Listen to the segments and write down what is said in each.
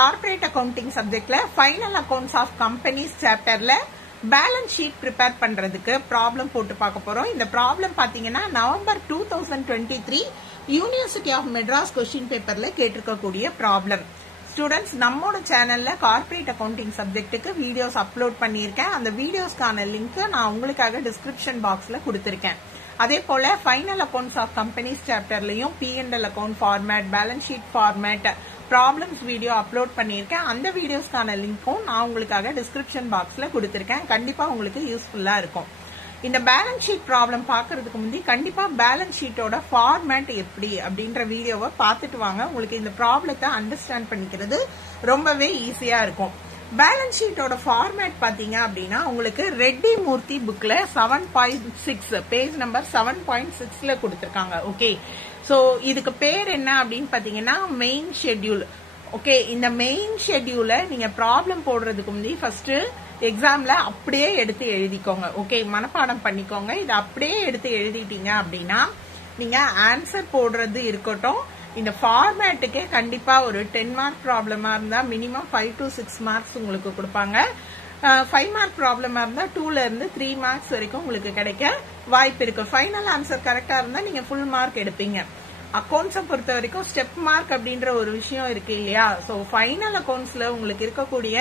Corporate accounting சப்ஜெக்ட்ல final accounts of companies சாப்டர்ல balance sheet prepare பண்றதுக்கு ப்ராப்ளம் போட்டு பார்க்க போறோம். இந்த ப்ராப்ளம் பாத்தீங்கன்னா November 2023 university of Madras question பேப்பர்ல கேட்டிருக்கக்கூடிய ப்ராப்ளம். ஸ்டூடெண்ட்ஸ், நம்மோட சேனல்ல கார்ப்பரேட் அக்கவுண்டிங் சப்ஜெக்ட்டுக்கு வீடியோஸ் அப்லோட் பண்ணியிருக்கேன். அந்த வீடியோஸ்க்கான லிங்க் நான் உங்களுக்காக டிஸ்கிரிப்ஷன் பாக்ஸ்ல கொடுத்திருக்கேன். அதே போல ஃபைனல் அக்கவுண்ட்ஸ் ஆஃப் கம்பெனிஸ் சாப்டர்லயும் P&L account format, balance sheet format, problems video upload பண்ணியிருக்கேன். அந்த வீடியோஸ்க்கான லிங்க்கும் நான் உங்களுக்காக டிஸ்கிரிப்ஷன் பாக்ஸ்ல கொடுத்திருக்கேன். கண்டிப்பா உங்களுக்கு யூஸ்ஃபுல்லா இருக்கும். இந்த பேலன்ஸ் ஷீட் ப்ராப்ளம் பாக்குறதுக்கு முந்தி கண்டிப்பா பேலன்ஸ் ஷீட்டோட ஃபார்மேட் எப்படி அப்படின்ற வீடியோவை பார்த்துட்டு வாங்க. உங்களுக்கு இந்த ப்ராப்ளத்தை அண்டர்ஸ்டாண்ட் பண்ணிக்கிறது ரொம்பவே ஈஸியா இருக்கும். பேலன்ஸ் ஷீட்டோட ஃபார்மேட் பாத்தீங்க அப்படின்னா உங்களுக்கு ரெட்டி மூர்த்தி புக்ல 7.6 பேஜ் நம்பர் 7.6ல கொடுத்திருக்காங்க. ஓகே, சோ இதுக்கு பேர் என்ன அப்படின்னு பாத்தீங்கன்னா மெயின் ஷெட்யூல். ஓகே, இந்த மெயின் ஷெட்யூல நீங்க ப்ராப்ளம் போடுறதுக்கு முந்தி ஃபர்ஸ்ட் எக்ஸாம்ல அப்படியே எடுத்து எழுதிக்கோங்க. ஓகே, மனப்பாடம் பண்ணிக்கோங்க. இதை அப்படியே எடுத்து எழுதிட்டீங்க அப்படின்னா நீங்க ஆன்சர் போடுறது இருக்கட்டும், இந்த ஃபார்மேட்டுக்கே கண்டிப்பா ஒரு 10 மார்க் ப்ராப்ளமா இருந்தா மினிமம் 5 to 6 மார்க்ஸ் உங்களுக்கு கொடுப்பாங்க. 5 மார்க் ப்ராப்ளமா இருந்தா 2ல இருந்து 3 மார்க்ஸ் வரைக்கும் உங்களுக்கு கிடைக்க வாய்ப்பு இருக்கு. ஃபைனல் ஆன்சர் கரெக்டா இருந்தா நீங்க ஃபுல் மார்க் எடுப்பீங்க. அக்கௌண்ட்ஸை பொறுத்த வரைக்கும் ஸ்டெப் மார்க் அப்படின்ற ஒரு விஷயம் இருக்கு இல்லையா? சோ ஃபைனல் அக்கௌண்ட்ஸ்ல உங்களுக்கு இருக்கக்கூடிய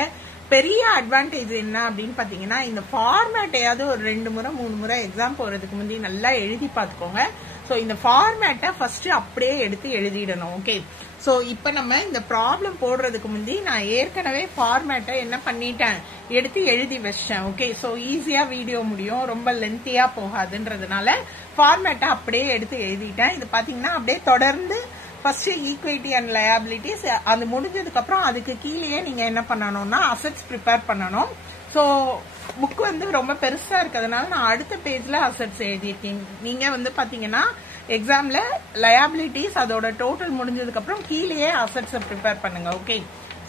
பெரிய அட்வான்டேஜ் என்ன அப்படின்னு பாத்தீங்கன்னா இந்த ஃபார்மேட்டையாவது ஒரு 2 முறை 3 முறை எக்ஸாம் போறதுக்கு முந்தி நல்லா எழுதி பாத்துக்கோங்க. சோ இந்த ஃபார்மேட்டை ஃபர்ஸ்ட் அப்படியே எடுத்து எழுதிடணும். ஓகே, சோ இப்ப நம்ம இந்த ப்ராப்ளம் போடுறதுக்கு முந்தி நான் ஏற்கனவே ஃபார்மேட்டை என்ன பண்ணிட்டேன், எடுத்து எழுதி வச்சேன். ஓகே, சோ ஈஸியா வீடியோ முடியும், ரொம்ப லென்த்தியா போகாதுன்றதுனால ஃபார்மேட்டை அப்படியே எடுத்து எழுதிட்டேன். இது பாத்தீங்கன்னா அப்படியே தொடர்ந்து ஃபர்ஸ்ட் ஈக்விட்டி அண்ட் லயபிலிட்டிஸ், அது முடிஞ்சதுக்கு அப்புறம் அதுக்கு கீழேயே நீங்க என்ன பண்ணணும்னா அசெட்ஸ் ப்ரிப்பேர் பண்ணணும். சோ புக் வந்து ரொம்ப பெருசா இருக்கிறதுனால நான் அடுத்த பேஜ்ல அசெட்ஸ் எழுதியிருக்கேன். நீங்க வந்து பாத்தீங்கன்னா எக்ஸாம்ல லயபிலிட்டிஸ் அதோட டோட்டல் முடிஞ்சதுக்கு அப்புறம் கீழேயே அசெட்ஸ் ப்ரிப்பேர் பண்ணுங்க. ஓகே,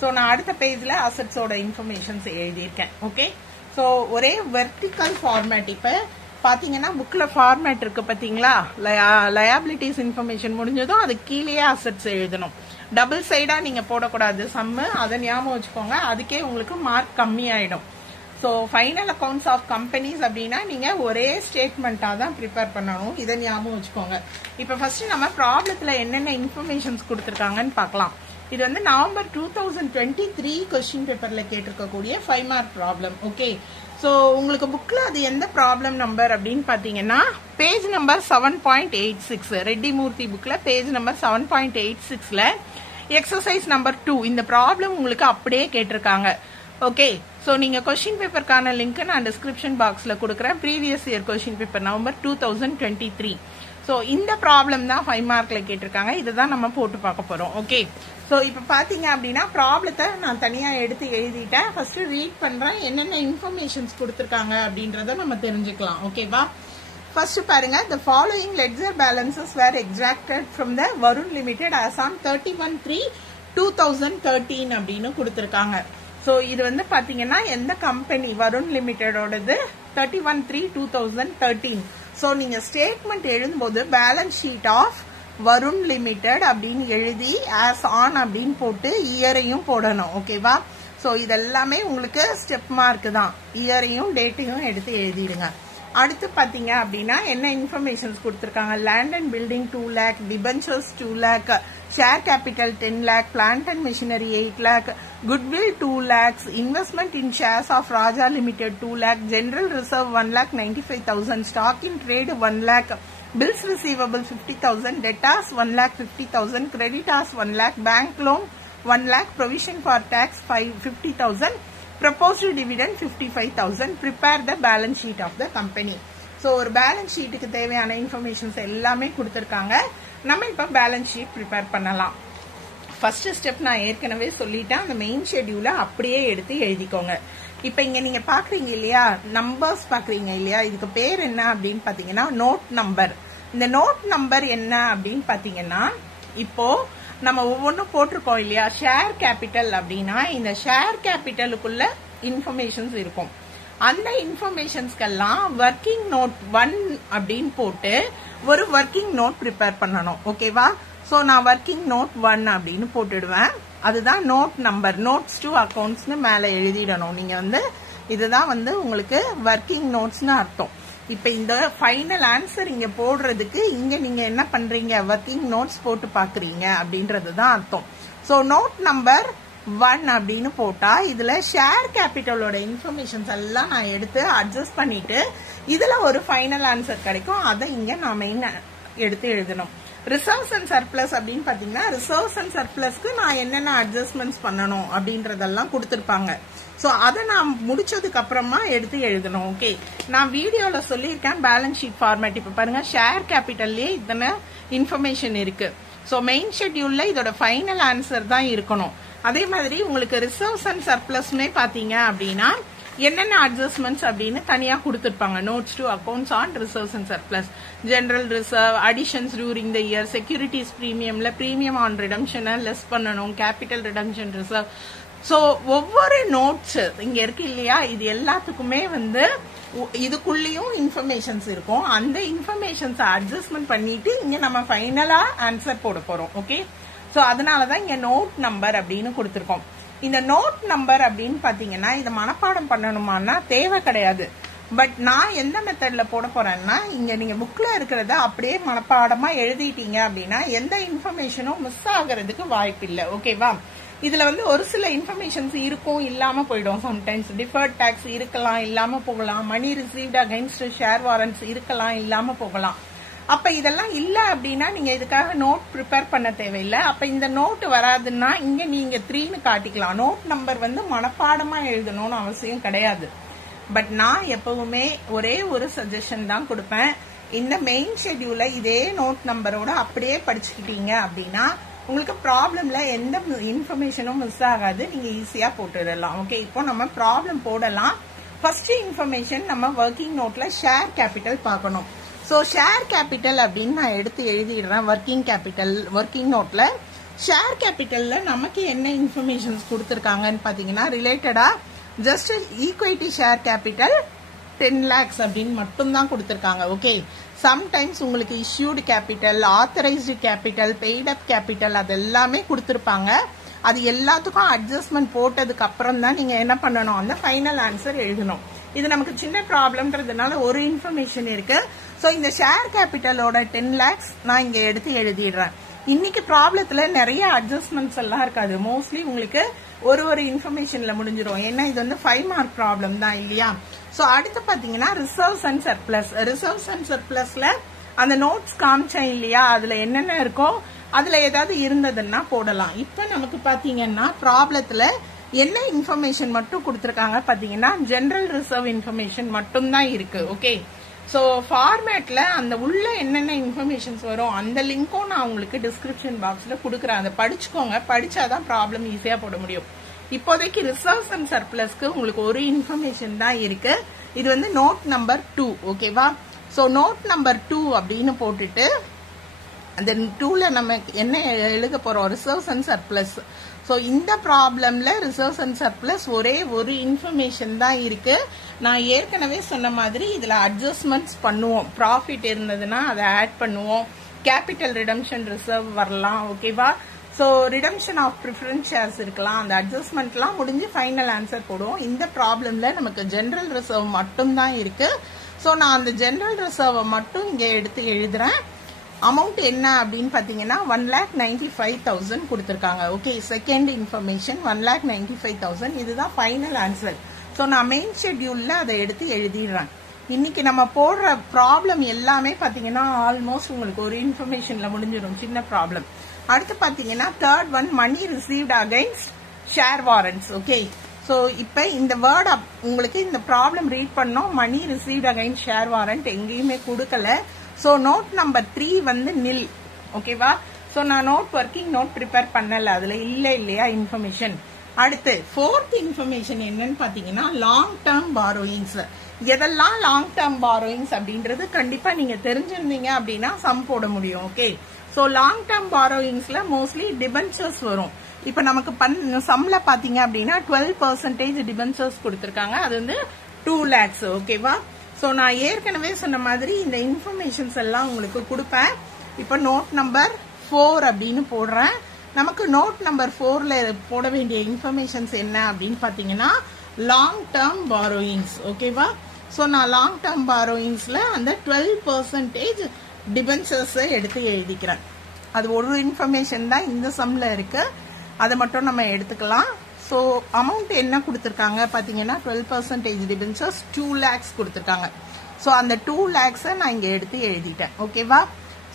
சோ நான் அடுத்த பேஜ்ல அசெட்ஸோட இன்ஃபர்மேஷன்ஸ் எழுதியிருக்கேன். ஓகே, சோ ஒரே வெர்டிகல் ஃபார்மேட். இப்ப பாத்தீங்கன்னா புக்ல ஃபார்மேட் இருக்கு பாத்தீங்களா, லயபிலிட்டிஸ் இன்ஃபர்மேஷன் முடிஞ்சதும் அது கீழேயே அசெட்ஸ் எழுதணும். டபுள் சைடா நீங்க போடக்கூடாது சம்மு, அதை ஞாபகம் வச்சுக்கோங்க. அதுக்கே உங்களுக்கு மார்க் கம்மி ஆயிடும். So final accounts of companies அப்படின்னா நீங்க ஒரே ஸ்டேட்மெண்டா தான் ப்ரிப்பேர் பண்ணணும். இதை ஞாபகம் வச்சுக்கோங்க. இப்ப ஃபர்ஸ்ட் நம்ம ப்ராப்ளத்துல என்னென்ன இன்ஃபர்மேஷன்ஸ் கொடுத்திருக்காங்கன்னு பார்க்கலாம். இது வந்து நவம்பர் 2023 கொஸ்டின் பேப்பர்ல கேட்டிருக்கக்கூடிய 5 மார்க் ப்ராப்ளம். ஓகே, சோ உங்களுக்கு புக்ல அது எந்த ப்ராப்ளம் நம்பர் அப்படின்னு பாத்தீங்கன்னா பேஜ் நம்பர் 7.86, ரெட்டி மூர்த்தி புக்ல பேஜ் நம்பர் 7.86ல எக்ஸசைஸ் நம்பர் 2 இந்த ப்ராப்ளம் உங்களுக்கு அப்படியே கேட்டிருக்காங்க. ஓகே, சோ நீங்க கொஸ்டின் பேப்பருக்கான லிங்க் நான் டிஸ்கிரிப்ஷன் பாக்ஸ்ல கொடுக்குறேன். Previous year question paper November 2023. So இந்த ப்ராப்ளம் தான் 5 மார்க்ல கேட்டிருக்காங்க. இதுதான் நம்ம போட்டு பார்க்க போறோம். ஓகே, சோ இப்ப பாத்தீங்க அப்படின்னா ப்ராப்ளத்தை நான் தனியா எடுத்து எழுதிட்டேன். ஃபர்ஸ்ட் ரீட் பண்றேன், என்னென்ன இன்ஃபர்மேஷன்ஸ் கொடுத்திருக்காங்க அப்படின்றத நம்ம தெரிஞ்சுக்கலாம். ஓகேவா? ஃபர்ஸ்ட் பாருங்க, the following ledger balances were extracted from the Varun Limited as on 31/3/2013 அப்படின்னு கொடுத்திருக்காங்க. சோ இது வந்து பாத்தீங்கன்னா எந்த கம்பெனி, வருண் லிமிடெடோடது 31/3/2013. சோ நீங்க ஸ்டேட்மெண்ட் எழுதும்போது balance sheet of Varun limited அப்படின்னு எழுதி ஆஸ் ஆன் அப்படின்னு போட்டு இயரையும் போடணும். ஓகேவா? சோ இதெல்லாமே உங்களுக்கு ஸ்டெப் மார்க் தான். இயரையும் டேட்டையும் எடுத்து எழுதிடுங்க. அடுத்து பாத்தீங்க அப்படின்னா என்ன இன்ஃபர்மேஷன்ஸ் கொடுத்திருக்காங்க, land and building 2 lakh, debentures 2 lakh, share capital 10 lakh, plant and machinery 8 lakh, goodwill 2 lakhs, investment in shares of Raja limited 2 lakh, general reserve 1,95,000, stock in trade 1 lakh, bills receivable 50,000, debtors 1,50,000, creditors 1 lakh, bank loan 1 lakh, provision for tax 50,000, proposed dividend 55,000. prepare the balance sheet of the company. So ஒரு balance ஷீட்டுக்கு தேவையான informations எல்லாமே கொடுத்திருக்காங்க. நம்ம இப்ப balance sheet prepare பண்ணலாம். First step நான் ஏற்கனவே சொல்லிட்டேன், அந்த மெயின் ஷெட்யூல அப்படியே எடுத்து எழுதிக்கோங்க. இப்ப இங்க நீங்க பாக்குறீங்க இல்லையா, நம்பர்ஸ் பாக்குறீங்க இல்லையா, இதுக்கு பேர் என்ன அப்படின்னு பாத்தீங்கன்னா நோட் நம்பர். இந்த நோட் நம்பர் என்ன அப்படின்னு பாத்தீங்கன்னா இப்போ நம்ம ஒவ்வொன்றும் போட்டிருக்கோம் இல்லையா, ஷேர் கேபிட்டல் அப்படின்னா இந்த ஷேர் கேபிட்டலுக்குள்ள இன்ஃபர்மேஷன்ஸ் இருக்கும். அந்த இன்ஃபர்மேஷன்ஸ்க்கெல்லாம் ஒர்க்கிங் நோட் 1 அப்படின்னு போட்டு ஒரு ஒர்க்கிங் நோட் ப்ரிப்பேர் பண்ணணும். ஓகேவா? சோ நான் ஒர்க்கிங் நோட் 1 அப்படின்னு போட்டுடுவேன். அதுதான் நோட் நம்பர். நோட்ஸ் டு அக்கௌண்ட்ஸ்னு மேல எழுதிடணும். நீங்க வந்து இதுதான் வந்து உங்களுக்கு ஒர்க்கிங் நோட்ஸ்னு அர்த்தம். இப்ப இந்த ஃபைனல் ஆன்சர் இங்க போடுறதுக்கு இங்க நீங்க என்ன பண்றீங்க, ஒர்க்கிங் நோட்ஸ் போட்டு பாக்குறீங்க அப்படின்றதுதான் அர்த்தம். சோ நோட் நம்பர் 1 அப்படின்னு போட்டா இதுல ஷேர் கேபிட்டலோட இன்ஃபர்மேஷன்ஸ் எல்லாம் நான் எடுத்து அட்ஜஸ்ட் பண்ணிட்டு இதுல ஒரு ஃபைனல் ஆன்சர் கிடைக்கும். அதை இங்க நாம எடுத்து எழுதணும். ரிசர்வ்ஸ் அண்ட் சர்ப்ளஸ் அப்படின்னு பாத்தீங்கன்னா ரிசர்வ்ஸ் அண்ட் சர்ப்ளஸ்க்கு நான் என்னென்ன அட்ஜஸ்ட்மெண்ட்ஸ் பண்ணணும் அப்படின்றதெல்லாம் கொடுத்திருப்பாங்க. சோ அதை நான் முடிச்சதுக்கு அப்புறமா எடுத்து எழுதணும். ஓகே, நான் வீடியோல சொல்லியிருக்கேன் பேலன்ஸ் ஷீட் ஃபார்மேட். இப்ப பாருங்க, ஷேர் கேபிட்டல்லயே இத்தனை இன்ஃபர்மேஷன் இருக்கு. சோ மெயின் ஷெட்யூல்ல இதோட ஃபைனல் ஆன்சர் தான் இருக்கணும். அதே மாதிரி உங்களுக்கு ரிசர்வ்ஸ் அண்ட் சர்ப்ளஸ்மே பாத்தீங்க அப்படின்னா என்னென்ன அட்ஜஸ்ட்மெண்ட்ஸ் அப்படின்னு தனியா கொடுத்திருப்பாங்க. Notes to accounts on reserves and surplus, general reserve, additions during the year, securities பிரீமியம்ல பிரீமியம் ஆன் ரிடம்ஷனை லெஸ் பண்ணணும், கேபிட்டல் ரிடம்ஷன் ரிசர்வ். சோ ஒவ்வொரு நோட்ஸ் இங்க இருக்கு இல்லையா, இது எல்லாத்துக்குமே வந்து இதுக்குள்ளேயும் இன்ஃபர்மேஷன்ஸ் இருக்கும். அந்த இன்ஃபர்மேஷன்ஸ் அட்ஜஸ்ட்மெண்ட் பண்ணிட்டு இங்க நம்ம ஃபைனலா ஆன்சர் போட போறோம். ஓகே, சோ அதனாலதான் இங்க நோட் நம்பர் அப்படின்னு கொடுத்திருக்கோம். இந்த நோட் நம்பர் அப்படின்னு பாத்தீங்கன்னா இதை மனப்பாடம் பண்ணணுமான்னா தேவை கிடையாது. பட் நான் எந்த மெத்தட்ல போட போறேன்னா, இங்க நீங்க புக்ல இருக்கிறத அப்படியே மனப்பாடமா எழுதிட்டீங்க அப்படின்னா எந்த இன்ஃபர்மேஷனும் மிஸ் ஆகிறதுக்கு வாய்ப்பு இல்லை. ஓகேவா, இதுல வந்து ஒரு சில இன்ஃபர்மேஷன்ஸ் இருக்கும், இல்லாம போயிடும். சம்டைம்ஸ் டிஃபர்ட் டாக்ஸ் இருக்கலாம், இல்லாம போகலாம். மணி ரிசீவ்ட் அகைன்ஸ்ட் ஷேர் வாரண்ட்ஸ் இருக்கலாம், இல்லாம போகலாம். அப்ப இதெல்லாம் இல்ல அப்படின்னா நீங்க இதுக்காக நோட் ப்ரிப்பேர் பண்ண தேவையில்லை. அப்ப இந்த நோட் வராதுன்னா இங்க நீங்க 3ன்னு காட்டிக்கலாம். நோட் நம்பர் வந்து மனப்பாடமா எழுதணும்னு அவசியம் கிடையாது. பட் நான் எப்பவுமே ஒரே ஒரு சஜஷன் தான் கொடுப்பேன். இந்த மெயின் ஷெட்யூல இதே நோட் நம்பரோட அப்படியே படிச்சுக்கிட்டீங்க அப்படின்னா உங்களுக்கு ப்ராப்ளம்ல எந்த இன்ஃபர்மேஷனும் மிஸ் ஆகாது, நீங்க ஈஸியா போட்டுடலாம். ஓகே, இப்போ நம்ம ப்ராப்ளம் போடலாம். ஃபர்ஸ்ட் இன்ஃபர்மேஷன் நம்ம ஒர்க்கிங் நோட்ல ஷேர் கேபிட்டல் பார்க்கணும். சோ ஷேர் கேபிட்டல் அப்படின்னு நான் எடுத்து எழுதிடுறேன். ஒர்க்கிங் கேபிட்டல் ஒர்க்கிங் நோட்ல ஷேர் கேபிட்டல்ல நமக்கு என்ன இன்ஃபர்மேஷன்ஸ் கொடுத்திருக்காங்கன்னு பாத்தீங்கன்னா ரிலேட்டடா just equity share capital 10 lakhs அப்படின்னு மட்டும் தான் கொடுத்திருக்காங்க. ஓகே, சம்டைம்ஸ் உங்களுக்கு issued capital, authorised capital, paid அப் கேபிட்டல் அது எல்லாமே கொடுத்திருப்பாங்க. அது எல்லாத்துக்கும் அட்ஜஸ்ட்மெண்ட் போட்டதுக்கு அப்புறம் தான் நீங்க என்ன பண்ணணும், அந்த ஃபைனல் ஆன்சர் எழுதணும். இது நமக்கு சின்ன ப்ராப்ளம்ன்றதுனால ஒரு இன்ஃபர்மேஷன் இருக்கு. சோ இந்த ஷேர் கேபிட்டலோட 10 lakhs நான் இங்க எடுத்து எழுதிடுறேன். இன்னைக்கு ப்ராப்ளத்துல நிறைய அட்ஜஸ்ட்மெண்ட்ஸ் எல்லாம் இருக்காது. மோஸ்ட்லி உங்களுக்கு ஒரு இன்ஃபர்மேஷன்ல முடிஞ்சிடும். ஏன்னா இது வந்து 5 mark ப்ராப்ளம் தான் இல்லையா. சோ அடுத்து பாத்தீங்கன்னா reserves and surplus. Reserves and சர்ப்ளஸ்ல அந்த நோட்ஸ் காமிச்சேன் இல்லையா, அதுல என்னென்ன இருக்கோ அதுல ஏதாவது இருந்ததுன்னா போடலாம். இப்ப நமக்கு பாத்தீங்கன்னா ப்ராப்ளத்துல என்ன இன்ஃபர்மேஷன் மட்டும் கொடுத்திருக்காங்க பாத்தீங்கன்னா ஜெனரல் ரிசர்வ் இன்ஃபர்மேஷன் மட்டும் தான் இருக்கு. ஓகே, சோ ஃபார்மேட்ல அந்த உள்ள என்னென்ன இன்ஃபர்மேஷன்ஸ் வரும் அந்த லிங்க்கும் நான் உங்களுக்கு டிஸ்கிரிப்ஷன் பாக்ஸ்ல கொடுக்குறேன். அதை படிச்சுக்கோங்க. படிச்சாதான் ப்ராப்ளம் ஈஸியா போட முடியும். இப்போதைக்கு ரிசர்வ்ஸ் அண்ட் சர்ப்ளஸ்க்கு உங்களுக்கு ஒரு இன்ஃபர்மேஷன் தான் இருக்கு. இது வந்து நோட் நம்பர் 2. ஓகேவா, சோ நோட் நம்பர் 2 அப்படின்னு போட்டுட்டு அந்த 2ல நம்ம என்ன எழுத போறோம், ரிசர்வ்ஸ் அண்ட் சர்ப்ளஸ். சோ இந்த ப்ராப்ளம்ல ரிசர்வ்ஸ் அண்ட் சர்ப்ளஸ் ஒரே ஒரு இன்ஃபர்மேஷன் தான் இருக்கு. நான் ஏற்கனவே சொன்ன மாதிரி இதுல அட்ஜஸ்ட்மெண்ட்ஸ் பண்ணுவோம். ப்ராஃபிட் இருந்ததுன்னா அதை ஆட் பண்ணுவோம். கேபிட்டல் ரிடம்ஷன் ரிசர்வ் வரலாம். ஓகேவா, so redemption of preference shares இருக்கலாம். அந்த அட்ஜஸ்ட்மெண்ட்லாம் முடிஞ்சு ஃபைனல் ஆன்சர் போடுவோம். இந்த ப்ராப்ளம்ல நமக்கு ஜெனரல் ரிசர்வ் மட்டும் தான் இருக்கு. சோ நான் அந்த ஜெனரல் ரிசர்வ் மட்டும் இங்க எடுத்து எழுதுறேன். அமௌண்ட் என்ன அப்படின்னு பாத்தீங்கன்னா 1,95,000 கொடுத்திருக்காங்க. Okay, second information 1,95,000. இதுதான் ஃபைனல் ஆன்சர். சோ நான் மெயின் ஷெட்யூல்ல அதை எடுத்து எழுதிடுறேன். இன்னைக்கு நம்ம போடுற ப்ராப்ளம் எல்லாமே பாத்தீங்கன்னா ஆல்மோஸ்ட் உங்களுக்கு ஒரு இன்ஃபர்மேஷன்ல முடிஞ்சிடும், சின்ன ப்ராப்ளம். அடுத்து பாத்தீங்கன்னா third one money received against share warrants. Okay, so இப்ப இந்த வேர்ட் உங்களுக்கு இந்த ப்ராப்ளம் ரீட் பண்ணோம். Money received against share warrant எங்கேயுமே கொடுக்கல. சோ நோட் நம்பர் 3 வந்து நில். ஓகேவா, சோ நான் நோட் ஒர்க்கிங் நோட் ப்ரிப்பேர் பண்ணல, அதுல இல்லையா இன்ஃபர்மேஷன். அடுத்து 4th இன்ஃபர்மேஷன் என்னன்னு பாத்தீங்கன்னா லாங் டேர்ம் பாரோயிங்ஸ். எதெல்லாம் லாங் டேர்ம் பாரோயிங்ஸ் அப்படின்றது கண்டிப்பா நீங்க தெரிஞ்சிருந்தீங்க அப்படின்னா சம் போட முடியும். ஓகே, சோ லாங் டேர்ம் பாரோயிங்ஸ்ல மோஸ்ட்லி டிபென்ச்சர்ஸ் வரும். இப்ப நமக்கு சம்ல பாத்தீங்க அப்படின்னா 12% டிபென்ச்சர்ஸ் கொடுத்திருக்காங்க. அது வந்து 2 lakhs. ஓகேவா, சோ நான் ஏற்கனவே சொன்ன மாதிரி இந்த இன்ஃபர்மேஷன்ஸ் எல்லாம் உங்களுக்கு கொடுப்பேன். இப்ப நோட் நம்பர் 4 அப்படின்னு போடுறேன். நமக்கு நோட் நம்பர் 4ல போட வேண்டிய இன்ஃபர்மேஷன்ஸ் என்ன அப்படின்னு பாத்தீங்கன்னா லாங் டேர்ம் பாரோயிங்ஸ். ஓகேவா? ஸோ நான் லாங் டேர்ம் பாரோயிங்ஸ்ல அந்த 12% டிபென்ச்சர்ஸ் எடுத்து எழுதிக்கிறேன். அது ஒரு இன்ஃபர்மேஷன் தான் இந்த சம்ல இருக்கு, அதை மட்டும் நம்ம எடுத்துக்கலாம். ஸோ அமௌண்ட் என்ன கொடுத்துருக்காங்க பாத்தீங்கன்னா 12% டிபென்ச்சர்ஸ் 2 lakhs கொடுத்துருக்காங்க. ஸோ அந்த 2 lakhs நான் இங்க எடுத்து எழுதிட்டேன். ஓகேவா?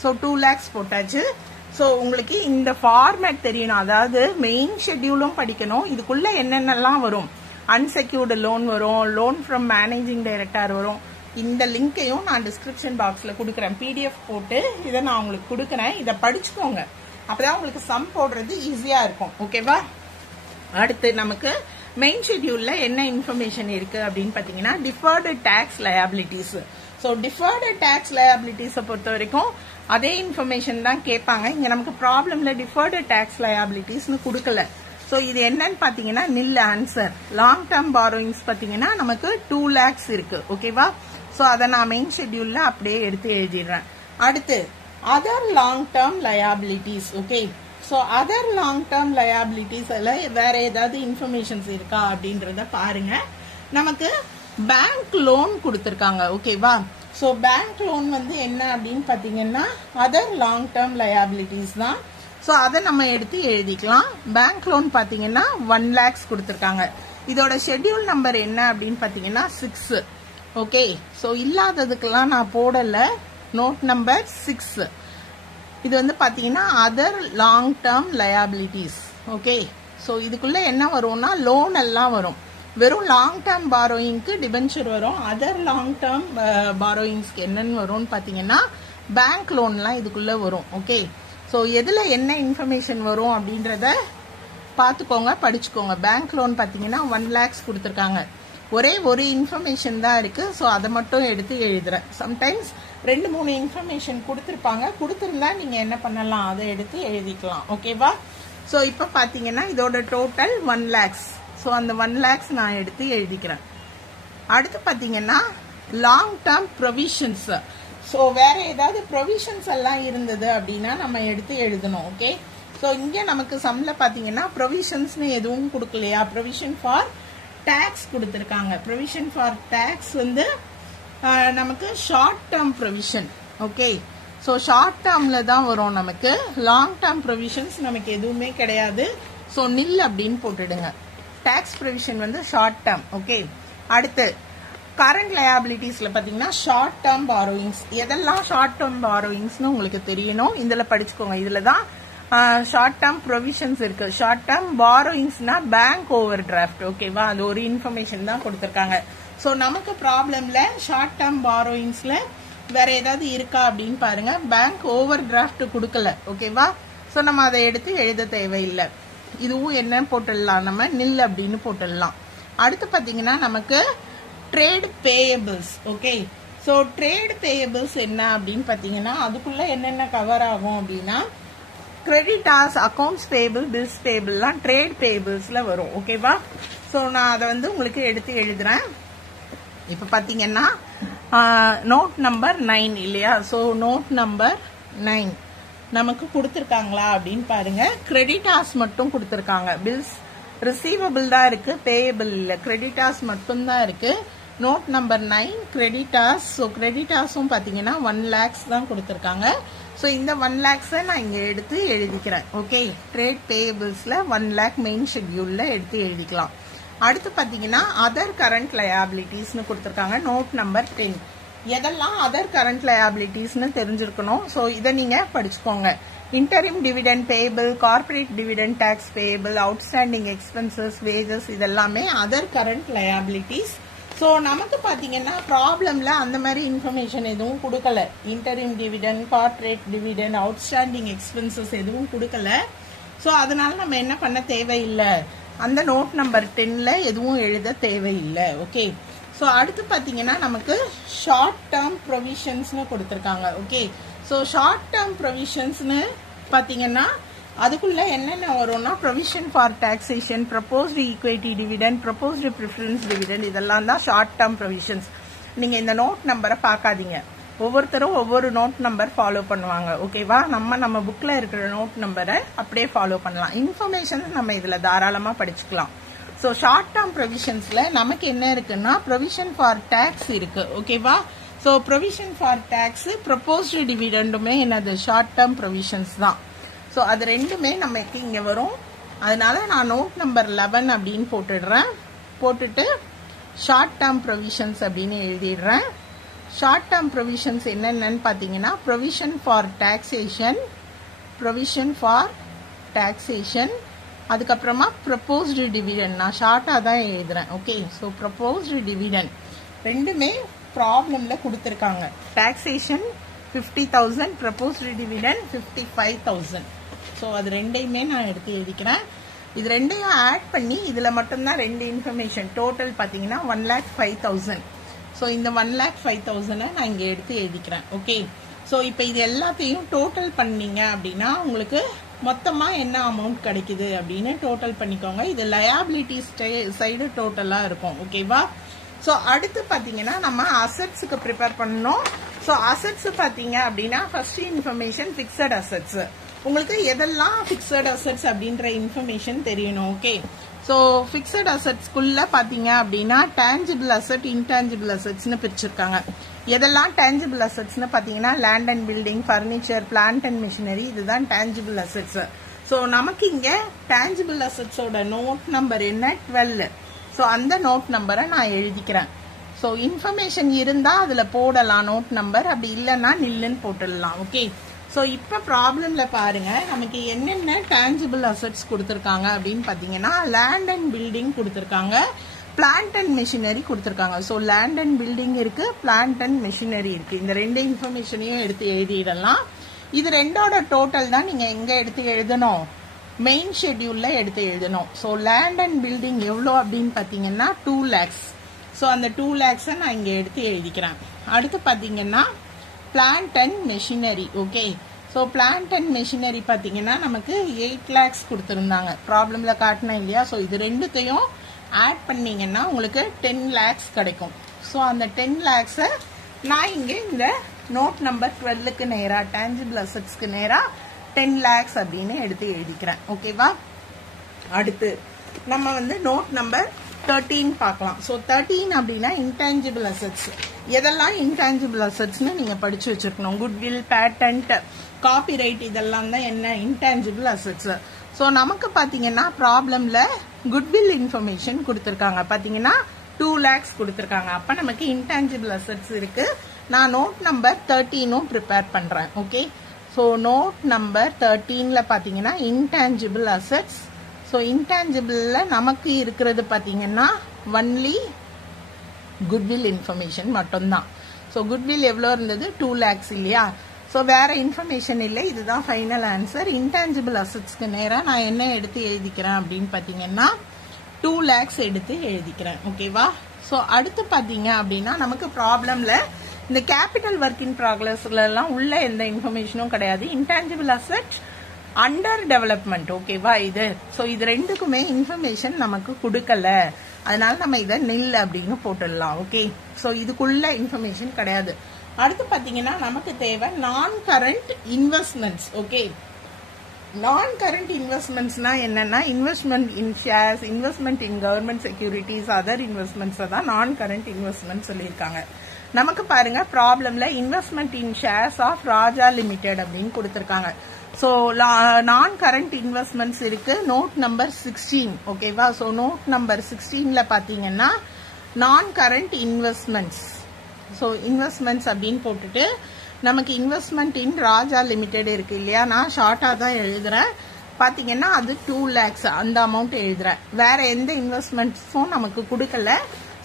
ஸோ 2 lakhs போட்டாச்சு. ஸோ உங்களுக்கு இந்த ஃபார்மேட் தெரியணும், அதாவது மெயின் ஷெட்யூலும் படிக்கணும். இதுக்குள்ள என்னென்னலாம் வரும், அன்செக்யூர்டு லோன் வரும், லோன் ஃப்ரம் மேனேஜிங் டைரக்டர் வரும். இந்த லிங்கையும் நான் டிஸ்கிரிப்ஷன் பாக்ஸ்ல கொடுக்குறேன், PDF போட்டு இதை நான் உங்களுக்கு கொடுக்குறேன். இதை படிச்சுக்கோங்க, அப்பதான் உங்களுக்கு சம் போடுறது ஈஸியா இருக்கும். ஓகேவா? அடுத்து நமக்கு மெயின் ஷெட்யூல்ல என்ன இன்ஃபர்மேஷன் இருக்கு அப்படின்னு பாத்தீங்கன்னா deferred tax liabilities. So deferred tax லயபிலிட்டிஸை பொறுத்த வரைக்கும் அதே இன்ஃபர்மேஷன் தான் கேட்பாங்க. இங்க நமக்கு ப்ராப்ளம்ல டிஃபர்டு டாக்ஸ் லயபிலிட்டிஸ்னு கொடுக்கல. ஸோ இது என்னன்னு பாத்தீங்கன்னா நில் ஆன்சர். லாங் டேர்ம் பாரோயிங்ஸ் பாத்தீங்கன்னா நமக்கு 2 lakhs இருக்கு. ஓகேவா? ஸோ அதை நான் மெயின் ஷெட்யூல்ல அப்படியே எடுத்து எழுதிடுறேன். அடுத்து other long term liabilities. Okay, so other long term liabilities வேற ஏதாவது இன்ஃபர்மேஷன்ஸ் இருக்கா அப்படின்றத பாருங்க. நமக்கு பேங்க் லோன் கொடுத்துருக்காங்க. ஓகேவா? ஸோ பேங்க் லோன் என்ன அப்படின்னு பாத்தீங்கன்னா அதர் லாங் டேர்ம் லயபிலிட்டிஸ் தான். ஸோ அதை நம்ம எடுத்து எழுதிக்கலாம். பேங்க் லோன் பாத்தீங்கன்னா 1 lakhs கொடுத்துருக்காங்க. இதோட ஷெட்யூல் நம்பர் என்ன அப்படின்னு பாத்தீங்கன்னா 6. ஓகே, ஸோ இல்லாததுக்கெல்லாம் நான் போடல. நோட் நம்பர் 6 இது பாத்தீங்கன்னா other long term liabilities. Okay, so இதுக்குள்ள என்ன வரும்னா லோன் எல்லாம் வரும். வெறும் லாங் டேர்ம் பாரோயிங்க்கு டிபென்ச்சர் வரும். அதர் லாங் டேர்ம் பாரோயிங்ஸ்க்கு என்னன்னு வரும்னு பாத்தீங்கன்னா பேங்க் லோன்லாம் இதுக்குள்ள வரும். ஓகே, ஸோ எதுல என்ன இன்ஃபர்மேஷன் வரும் அப்படின்றத பார்த்துக்கோங்க, படிச்சுக்கோங்க. பேங்க் லோன் பாத்தீங்கன்னா 1 lakhs கொடுத்துருக்காங்க. ஒரே ஒரு இன்ஃபர்மேஷன் தான் இருக்கு. ஸோ அதை மட்டும் எடுத்து எழுதுறேன். சம்டைம்ஸ் 2-3 இன்ஃபர்மேஷன் கொடுத்துருப்பாங்க, கொடுத்துருந்தா நீங்க என்ன பண்ணலாம், அதை எடுத்து எழுதிக்கலாம். ஓகேவா? ஸோ இப்போ பாத்தீங்கன்னா இதோட டோட்டல் 1 lakhs. ஸோ அந்த 1 lakhs நான் எடுத்து எழுதிக்கிறேன். அடுத்து பாத்தீங்கன்னா லாங் டேர்ம் ப்ரொவிஷன்ஸ். ஸோ வேற ஏதாவது ப்ரொவிஷன்ஸ் எல்லாம் இருந்தது அப்படின்னா நம்ம எடுத்து எழுதணும். ஓகே, ஸோ இங்க நமக்கு சம்ல பாத்தீங்கன்னா ப்ரொவிஷன்ஸ்னு எதுவும் கொடுக்கலையா. ப்ரொவிஷன் ஃபார் டாக்ஸ் கொடுத்துருக்காங்க. ப்ரொவிஷன் ஃபார் டாக்ஸ் நமக்கு short term provision. Okay, so short டேர்ம்ல தான் வரும். நமக்கு லாங் டேர்ம் ப்ரொவிஷன்ஸ் நமக்கு எதுவுமே கிடையாது. ஸோ நில் அப்படின்னு போட்டுடுங்க. Tax provision short term. Okay, அடுத்து கரண்ட் லயபிலிட்டிஸ்ல பாத்தீங்கன்னா ஷார்ட் டேர்ம் பாரோயிங்ஸ். எதெல்லாம் ஷார்ட் டேர்ம் பாரோயிங்ஸ்னு உங்களுக்கு தெரியணும், இதுல படிச்சுக்கோங்க. இதுல தான் ஷார்ட் டேர்ம் ப்ரொவிஷன்ஸ் இருக்கு. ஷார்ட் டேர்ம் பாரோயிங்ஸ்னா பேங்க் ஓவர் டிராஃப்ட். ஓகேவா? அது ஒரு இன்ஃபர்மேஷன் தான் கொடுத்துருக்காங்க. ஸோ நமக்கு ப்ராப்ளம்ல ஷார்ட் டேர்ம் பாரோயிங்ஸ்ல வேற ஏதாவது இருக்கா அப்படின்னு பாருங்க. பேங்க் ஓவர் டிராஃப்ட் கொடுக்கல. ஓகேவா? ஸோ நம்ம அதை எடுத்து எழுத தேவையில்லை. இதுவும் என்ன போட்டுடலாம், நம்ம நில் அப்படின்னு போட்டுடலாம். அடுத்து பாத்தீங்கன்னா நமக்கு trade payables. Okay, so trade payables என்ன அப்படின்னு பாத்தீங்கன்னா அதுக்குள்ள என்னென்ன கவர் ஆகும் அப்படின்னா கிரெடிட்டார்ஸ், அக்கௌண்ட்ஸ் பேபிள், பில்ஸ் பேபிள்லாம் ட்ரேட் பேபிள்ஸ்ல வரும். ஓகேவா? ஸோ நான் அதை உங்களுக்கு எடுத்து எழுதுறேன். இப்ப பாத்தீங்கன்னா நோட் நம்பர் 9 இல்லையா? ஸோ நோட் நம்பர் 9 நமக்கு கொடுத்துருக்காங்களா அப்படின்னு பாருங்க. கிரெடிட்டார்ஸ் மட்டும் கொடுத்துருக்காங்க. பில்ஸ் ரிசீவபிள் தான் இருக்கு, பேயபிள் இல்ல. கிரெடிட்டார்ஸ் மட்டும் தான் இருக்கு. Note number 9 creditors. ஸோ கிரெடிட்டார்ஸும் பாத்தீங்கன்னா 1 lakhs தான் கொடுத்துருக்காங்க. ஸோ இந்த 1 lakhs நான் இங்க எடுத்து எழுதிக்கிறேன். ஓகே, ட்ரேட் பேயபிள்ஸ்ல 1 lakh மெயின் ஷெட்யூல்ல எடுத்து எழுதிக்கலாம். அடுத்து பாத்தீங்கன்னா அதர் கரண்ட் லயபிலிட்டிஸ்னு கொடுத்துருக்காங்க. Note number 10. எதெல்லாம் அதர் கரண்ட் லயபிலிட்டிஸ்னு தெரிஞ்சிருக்கணும். ஸோ இதை நீங்க படிச்சுக்கோங்க. Interim dividend payable, corporate dividend tax payable, outstanding expenses, wages, இதெல்லாமே அதர் கரண்ட் லயபிலிட்டிஸ். ஸோ நமக்கு பாத்தீங்கன்னா ப்ராப்ளம்ல அந்த மாதிரி இன்ஃபர்மேஷன் எதுவும் கொடுக்கல. Interim dividend, corporate dividend, outstanding expenses எதுவும் கொடுக்கல. ஸோ அதனால நம்ம என்ன பண்ண தேவையில்லை, அந்த நோட் நம்பர் 10ல எதுவும் எழுத தேவையில்லை. ஓகே, ஸோ அடுத்து பாத்தீங்கன்னா நமக்கு ஷார்ட் டேர்ம் ப்ரொவிஷன்ஸ்னு கொடுத்துருக்காங்க. ஓகே, ஸோ ஷார்ட் டேர்ம் ப்ரொவிஷன்ஸ்னு பாத்தீங்கன்னா அதுக்குள்ள என்னென்ன வரும்னா provision for taxation, proposed equity dividend, proposed preference dividend, இதெல்லாம் தான் ஷார்ட் டேர்ம் ப்ரொவிஷன்ஸ். நீங்க இந்த நோட் நம்பரை பார்க்காதீங்க. ஒவ்வொருத்தரும் ஒவ்வொரு நோட் நம்பர் ஃபாலோ பண்ணுவாங்க. ஓகேவா? நம்ம புக்ல இருக்கிற நோட் நம்பரை அப்படியே ஃபாலோ பண்ணலாம். இன்ஃபர்மேஷன் நம்ம இதுல தாராளமா படிச்சுக்கலாம். ஸோ ஷார்ட் டேர்ம் ப்ரொவிஷன்ஸ்ல நமக்கு என்ன இருக்குன்னா ப்ரொவிஷன் ஃபார் டேக்ஸ் இருக்கு. ஓகேவா? So provision for tax proposed டிவிடெண்டுமே என்னது ஷார்ட் டேர்ம் ப்ரொவிஷன்ஸ் தான். ஸோ அது ரெண்டுமே நமக்கு இங்க வரும். அதனால நான் நோட் நம்பர் 11 அப்படின்னு போட்டுட்டு ஷார்ட் டேர்ம் ப்ரொவிஷன்ஸ் அப்படின்னு எழுதிடுறேன். ஷார்ட் டேர்ம் ப்ரொவிஷன்ஸ் என்னென்னு பார்த்தீங்கன்னா ப்ரொவிஷன் ஃபார் டாக்ஸேஷன், அதுக்கப்புறமா ப்ரொபோஸ்டு டிவிடெண்ட். நான் ஷார்ட்டாக தான் எழுதுறேன். ஓகே, ஸோ ப்ரொபோஸ்டு டிவிடெண்ட் ரெண்டுமே ப்ராப்ளம்ல கொடுத்துருக்காங்க. Taxation 50,000, proposed dividend 55,000. ஸோ அது ரெண்டையுமே நான் எடுத்து எழுதிக்கிறேன். இது ரெண்டையும் ஆட் பண்ணி இதுல மட்டும்தான் ரெண்டு இன்ஃபர்மேஷன். டோட்டல் பார்த்தீங்கன்னா 1,05,000. ஸோ இந்த 1,05,000 நான் இங்க எடுத்து எழுதிக்கிறேன். ஓகே, ஸோ இப்போ இது எல்லாத்தையும் டோட்டல் பண்ணீங்க அப்படின்னா உங்களுக்கு மொத்தமா என்ன அமௌண்ட் கிடைக்குது அப்படின்னு டோட்டல் பண்ணிக்கோங்க. இது லயபிலிட்டி சைடு டோட்டலா இருக்கும். ஓகேவா? ஸோ அடுத்து பாத்தீங்கன்னா நம்ம அசெட்ஸுக்கு ப்ரிப்பேர் பண்ணணும். ஸோ அசெட்ஸ் பாத்தீங்க அப்படின்னா ஃபர்ஸ்ட் இன்ஃபர்மேஷன் பிக்சட் அசெட்ஸ். உங்களுக்கு எதெல்லாம் பிக்சட் அசெட்ஸ் அப்படின்ற இன்ஃபர்மேஷன் தெரியணும். ஓகே, ஸோ பிக்சட் அசெட்ஸ்குள்ள பாத்தீங்க அப்படின்னா டேஞ்சிபிள் அசெட், இன்டாஞ்சிபிள் அசெட்ஸ்னு பிரிச்சிருக்காங்க. எதெல்லாம் டேஞ்சிபிள் அசெட்ஸ்னு பாத்தீங்கன்னா land and building, furniture, plant and machinery, இதுதான் டேஞ்சிபிள் அசெட்ஸ். ஸோ நமக்கு இங்க டேஞ்சிபிள் அசெட்ஸோட நோட் நம்பர் என்ன 12. ஸோ அந்த நோட் நம்பரை நான் எழுதிக்கிறேன். ஸோ இன்ஃபர்மேஷன் இருந்தா அதுல போடலாம் நோட் நம்பர், அப்படி இல்லைன்னா நில்லுன்னு போட்டுடலாம். ஓகே, ஸோ இப்போ ப்ராப்ளம்ல பாருங்க நமக்கு என்னென்ன டேஞ்சிபிள் அசெட்ஸ் கொடுத்துருக்காங்க அப்படின்னு பார்த்தீங்கன்னா லேண்ட் அண்ட் பில்டிங் கொடுத்துருக்காங்க, பிளான்ட் அண்ட் மிஷினரி கொடுத்துருக்காங்க. ஸோ லேண்ட் அண்ட் பில்டிங் இருக்கு, பிளான்ட் அண்ட் மிஷினரி இருக்கு. இந்த ரெண்டு இன்ஃபர்மேஷனையும் எடுத்து எழுதிடலாம். இது ரெண்டோட டோட்டல் தான் நீங்க எங்க எடுத்து எழுதணும், மெயின் ஷெட்யூல்ல எடுத்து எழுதணும். ஸோ லேண்ட் அண்ட் பில்டிங் எவ்வளோ அப்படின்னு பார்த்தீங்கன்னா 2 lakhs. ஸோ அந்த 2 lakhs நான் இங்க எடுத்து எழுதிக்கிறேன். அடுத்து பார்த்தீங்கன்னா plant and machinery. Okay, so plant and machinery பார்த்தீங்கன்னா நமக்கு 8 lakhs கொடுத்துருந்தாங்க. ப்ராப்ளம்ல காட்டினேன் இல்லையா? ஸோ இது ரெண்டுத்தையும் ஆட் பண்ணீங்கன்னா உங்களுக்கு 10 lakhs கிடைக்கும். ஸோ அந்த 10 lakhs நான் இங்க இந்த நோட் நம்பர் 12க்கு நேரா டேஞ்சிபிள் அசெட்ஸ்க்கு நேரா 10 lakhs அப்படின்னு எடுத்து எழுதிக்கிறேன். ஓகேவா? அடுத்து நம்ம வந்து நோட் நம்பர் 13 பார்க்கலாம். ஸோ 13 அப்படின்னா இன்டாஞ்சிபிள் அசெட்ஸ். எதெல்லாம் இன்டாஞ்சிபிள் அசெட்ஸ்னு நீங்க படிச்சு வச்சிருக்கணும். குட்வில், பேட்டன்ட், காப்பிரைட், இதெல்லாம் தான் என்ன இன்டாஞ்சிபிள் அசெட்ஸ். ஸோ நமக்கு பாத்தீங்கன்னா ப்ராப்ளம்ல குட்வில் இன்ஃபர்மேஷன் கொடுத்துருக்காங்க. பாத்தீங்கன்னா 2 lakhs கொடுத்துருக்காங்க. அப்ப நமக்கு இன்டாஞ்சிபிள் அசெட்ஸ் இருக்கு. நான் நோட் நம்பர் 13 ப்ரிப்பேர் பண்றேன். ஓகே, ஸோ நோட் நம்பர் 13ல பாத்தீங்கன்னா இன்டாஞ்சிபிள் அசெட்ஸ். ஸோ இன்டாஞ்சிபிள்ல நமக்கு இருக்கிறது பாத்தீங்கன்னா ஒன்லி குட்வில் இன்ஃபர்மேஷன் மட்டும்தான். ஸோ குட்வில் எவ்வளோ இருந்தது 2 lakhs இல்லையா? ஸோ வேற இன்ஃபர்மேஷன் இல்லை. இதுதான் ஃபைனல் ஆன்சர். இன்டாஞ்சிபிள் அசெட்ஸ்க்கு நேராக நான் என்ன எடுத்து எழுதிக்கிறேன் அப்படின்னு பார்த்தீங்கன்னா 2 lakhs எடுத்து எழுதிக்கிறேன். ஓகேவா? ஸோ அடுத்து பார்த்தீங்க அப்படின்னா நமக்கு ப்ராப்ளம்ல இந்த கேபிட்டல் ஒர்க் இன் ப்ராக்ரஸ்ல எல்லாம் உள்ள எந்த இன்ஃபர்மேஷனும் கிடையாது. இன்டாஞ்சிபிள் அசெட் அண்டர் டெவலப்மெண்ட். ஓகேவா? இது ஸோ இது ரெண்டுக்குமே இன்ஃபர்மேஷன் நமக்கு கொடுக்கல. அதனால நம்ம இதை நில் அப்படின்னு போட்டுடலாம். ஓகே, ஸோ இதுக்குள்ள இன்ஃபர்மேஷன் கிடையாது. அடுத்து பாத்தீங்கன்னா நமக்கு தேவை non current investments. Okay, non current இன்வெஸ்ட்மெண்ட்ஸ்னா என்னன்னா investment in shares, investment in government securities, other investments தான் நான் கரண்ட் இன்வெஸ்ட்மெண்ட் சொல்லியிருக்காங்க. நமக்கு பாருங்க ப்ராப்ளம்ல investment in shares of Raja limited அப்படின்னு கொடுத்திருக்காங்க. ஸோ நான் கரண்ட் இன்வெஸ்ட்மெண்ட்ஸ் இருக்கு நோட் நம்பர் 16. ஓகேவா? ஸோ நோட் நம்பர் 16ல பாத்தீங்கன்னா நான் கரண்ட் இன்வெஸ்ட்மெண்ட்ஸ். ஸோ இன்வெஸ்ட்மெண்ட்ஸ் அப்படின்னு போட்டுட்டு நமக்கு இன்வெஸ்ட்மெண்ட் இன் ராஜா லிமிடெட் இருக்கு இல்லையா? நான் ஷார்ட்டா தான் எழுதுறேன். பாத்தீங்கன்னா அது 2 lakhs அந்த அமௌண்ட் எழுதுறேன். வேற எந்த இன்வெஸ்ட்மெண்ட்ஸும் நமக்கு கொடுக்கல.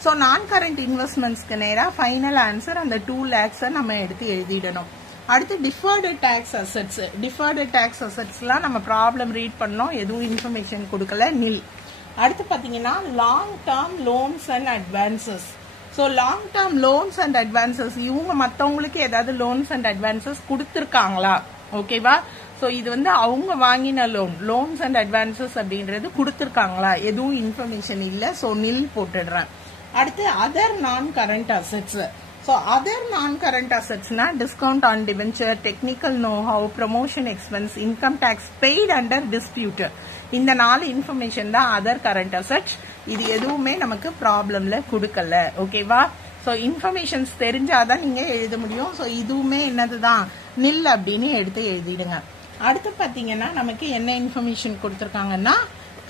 ஸோ நான் கரண்ட் இன்வெஸ்ட்மெண்ட்ஸ்க்கு நேராக ஃபைனல் ஆன்சர் அந்த 2 lakhs நம்ம எடுத்து எழுதிடணும். அடுத்து deferred tax assets. Deferred tax அசெட்ஸ்லாம் நம்ம ப்ராப்ளம் ரீட் பண்ணோம், எதுவும் இன்ஃபர்மேஷன் கொடுக்கல, நில். அடுத்து பாத்தீங்கன்னா long term loans and advances. So long term loans and advances இவங்க மற்றவங்களுக்கு ஏதாவது லோன்ஸ் அண்ட் அட்வான்சஸ் கொடுத்துருக்காங்களா? ஓகேவா? ஸோ இது வந்து அவங்க வாங்கின லோன்ஸ் அண்ட் அட்வான்சஸ் அப்படின்றது கொடுத்துருக்காங்களா? எதுவும் இன்ஃபர்மேஷன் இல்லை. ஸோ நில் போட்டுடுறேன். அடுத்து அதர் நான் current assets. So other non-current assets na discount on debenture, technical know-how, promotion expense, income tax paid under dispute. இந்த 4 information தான் other current assets. இது எதுவுமே நமக்கு ப்ராப்ளம்ல கொடுக்கல. ஓகேவா? ஸோ இன்ஃபர்மேஷன்ஸ் தெரிஞ்சாதான் நீங்க எழுத முடியும். ஸோ இதுவுமே என்னதுதான் நில் அப்படின்னு எடுத்து எழுதிடுங்க. அடுத்து பாத்தீங்கன்னா நமக்கு என்ன இன்ஃபர்மேஷன் கொடுத்துருக்காங்கன்னா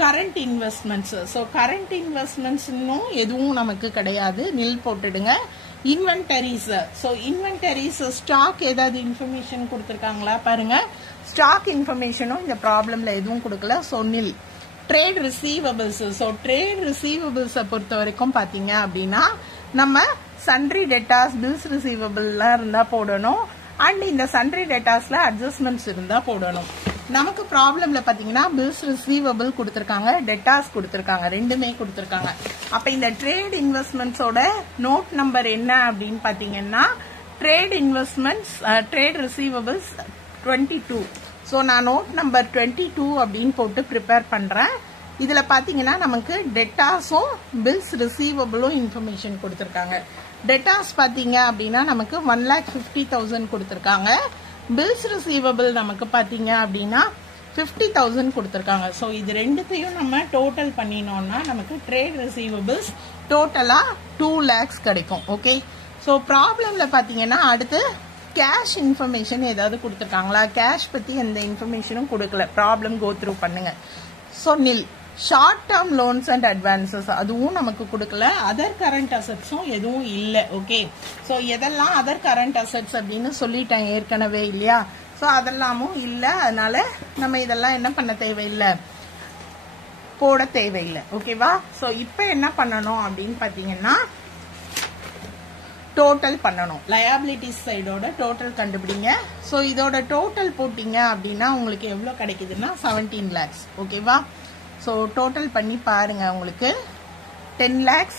கரண்ட் இன்வெஸ்ட்மெண்ட்ஸ். ஸோ கரண்ட் இன்வெஸ்ட்மெண்ட்ஸ்னும் எதுவும் நமக்கு கிடையாது, நில் போட்டுடுங்க. இன்வென்டரிஸ். ஸோ இன்வென்டரிஸ் ஸ்டாக் ஏதாவது இன்ஃபர்மேஷன் கொடுத்துருக்காங்களா பாருங்க. ஸ்டாக் இன்ஃபர்மேஷனும் இந்த ப்ராப்ளம்ல எதுவும் கொடுக்கல. ஸோ நில். Trade receivables. ஸோ ட்ரேட் ரிசீவபிள்ஸை பொறுத்த வரைக்கும் பாத்தீங்க அப்படின்னா நம்ம சன்ட்ரி டெட்டாஸ், பில்ஸ் ரிசீவபிள்லாம் இருந்தா போடணும். அண்ட் இந்த சன்ட்ரி டெட்டாஸ்ல அட்ஜஸ்ட்மெண்ட்ஸ் இருந்தா போடணும். நமக்கு ப்ராப்ளம்ல பாத்தீங்கன்னா பில்ஸ் ரிசீவபிள் கொடுத்திருக்காங்க, டெட்டாஸ் கொடுத்திருக்காங்க, ரெண்டுமே கொடுத்திருக்காங்க. அப்ப இந்த ட்ரேட் இன்வெஸ்ட்மெண்ட்ஸோட நோட் நம்பர் என்ன அப்படின்னு பாத்தீங்கன்னா trade investments trade receivables 22. So நான் நோட் நம்பர் 22 அப்படின்னு போட்டு ப்ரிப்பேர் பண்றேன். இதுல பாத்தீங்கன்னா நமக்கு டெட்டாஸும் பில்ஸ் ரிசீவபிளும் இன்ஃபர்மேஷன் கொடுத்திருக்காங்க. டெட்டாஸ் பாத்தீங்க அப்படின்னா நமக்கு 1,50,000 கொடுத்திருக்காங்க. பில்ஸ் ரிசீவபிள் நமக்கு பாத்தீங்க அப்படின்னா 50,000 கொடுத்திருக்காங்க. ஸோ இது ரெண்டுத்தையும் நம்ம டோட்டல் பண்ணினோம்னா நமக்கு ட்ரேட் ரிசீவபிள்ஸ் டோட்டலா 2 lakhs கிடைக்கும். ஓகே. ஸோ ப்ராப்ளம்ல பாத்தீங்கன்னா அடுத்து கேஷ் இன்ஃபர்மேஷன் ஏதாவது கொடுத்திருக்காங்களா? கேஷ் பத்தி எந்த இன்ஃபர்மேஷனும் கொடுக்கல. ப்ராப்ளம் கோ த்ரூ பண்ணுங்க. ஸோ நில். Short term loans and advances அதுவும் நமக்கு கொடுக்கல. அதர் கரண்ட் அசட்ஸும் எதுவும் இல்லை. ஓகே. ஸோ எதெல்லாம் அதர் கரண்ட் அசட்ஸ் அப்படின்னு சொல்லிட்டேன் ஏற்கனவே இல்லையா? ஸோ அதெல்லாமும் இல்லை. அதனால நம்ம இதெல்லாம் என்ன பண்ண தேவையில்லை, போட தேவையில்லை. ஓகேவா? ஸோ இப்போ என்ன பண்ணணும் அப்படின்னு பாத்தீங்கன்னா டோட்டல் பண்ணணும். லயபிலிட்டிஸ் சைடோட டோட்டல் கண்டுபிடிங்க. ஸோ இதோட டோட்டல் போட்டீங்க அப்படின்னா உங்களுக்கு எவ்வளவு கிடைக்குதுன்னா 17 lakhs. ஓகேவா? ஸோ டோட்டல் பண்ணி பாருங்க. உங்களுக்கு 10 lakhs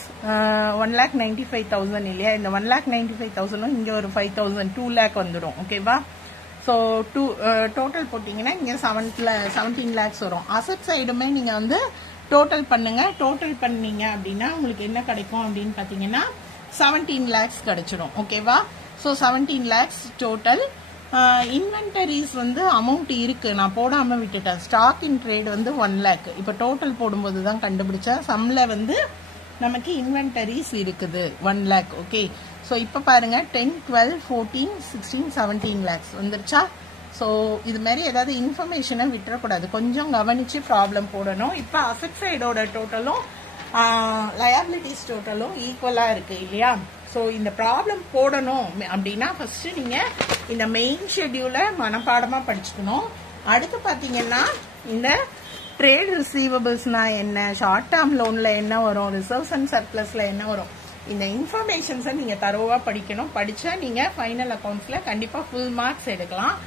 1,95,000 இல்லையா? இந்த 1,95,000 இங்க ஒரு 5,000 2 lakh வந்துடும். ஓகேவா? ஸோ டோட்டல் போட்டீங்கன்னா இங்க 17 lakhs வரும். அசட் சைடுமே நீங்க வந்து டோட்டல் பண்ணுங்க. டோட்டல் பண்ணீங்க அப்படின்னா உங்களுக்கு என்ன கிடைக்கும் அப்படின்னு பாத்தீங்கன்னா 17 lakhs கிடைச்சிடும். ஓகேவா? So 17 lakhs total. இன்வென்டரிஸ் வந்து அமௌண்ட் இருக்கு, நான் போடாம விட்டுட்டேன். ஸ்டாக் இன் ட்ரேட் வந்து 1 lakh. இப்ப டோட்டல் போடும்போது தான் கண்டுபிடிச்சேன். சம்ல வந்து நமக்கு இன்வென்டரிஸ் இருக்குது 1 lakh. ஓகே. ஸோ இப்ப பாருங்க 10, 12, 14, 16, 17 lakhs வந்துருச்சா? ஸோ இது மாதிரி ஏதாவது இன்ஃபர்மேஷனை விட்டுறக்கூடாது, கொஞ்சம் கவனிச்சு ப்ராப்ளம் போடணும். இப்ப அசட் சைடோட டோட்டலும் லயபிலிட்டிஸ் டோட்டலும் ஈக்குவலா இருக்கு இல்லையா? ஸோ இந்த ப்ராப்ளம் போடணும் அப்படின்னா ஃபர்ஸ்ட் நீங்க இந்த மெயின் ஷெட்யூல மனப்பாடமா படிச்சுக்கணும். அடுத்து பாத்தீங்கன்னா இந்த ட்ரேட் ரிசீவபிள்ஸ்னா என்ன, ஷார்ட் டேர்ம் லோன்ல என்ன வரும், ரிசர்வ்ஸ் அண்ட் சர்ப்ளஸ்ல என்ன வரும், இந்த இன்ஃபர்மேஷன்ஸை நீங்க தரோவா படிக்கணும். படிச்சா நீங்க ஃபைனல் அக்கௌண்ட்ஸ்ல கண்டிப்பா ஃபுல் மார்க்ஸ் எடுக்கலாம்.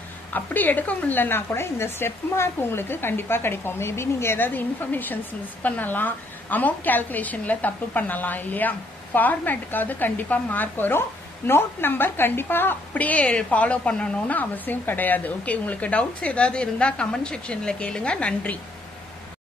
அப்படி எடுக்க முடியலன்னா கூட இந்த ஸ்டெப் மார்க் உங்களுக்கு கண்டிப்பா கிடைக்கும். மேபி நீங்க ஏதாவது இன்ஃபர்மேஷன்ஸ் மிஸ் பண்ணலாம், அமௌண்ட் கால்குலேஷன்ல தப்பு பண்ணலாம் இல்லையா? ஃபார்மேட்டுக்காவது கண்டிப்பா மார்க் வரும். நோட் நம்பர் கண்டிப்பா அப்படியே ஃபாலோ பண்ணணும்னு அவசியம் கிடையாது. ஓகே. உங்களுக்கு டவுட்ஸ் ஏதாவது இருந்தா கமெண்ட் செக்ஷன்ல கேளுங்க. நன்றி.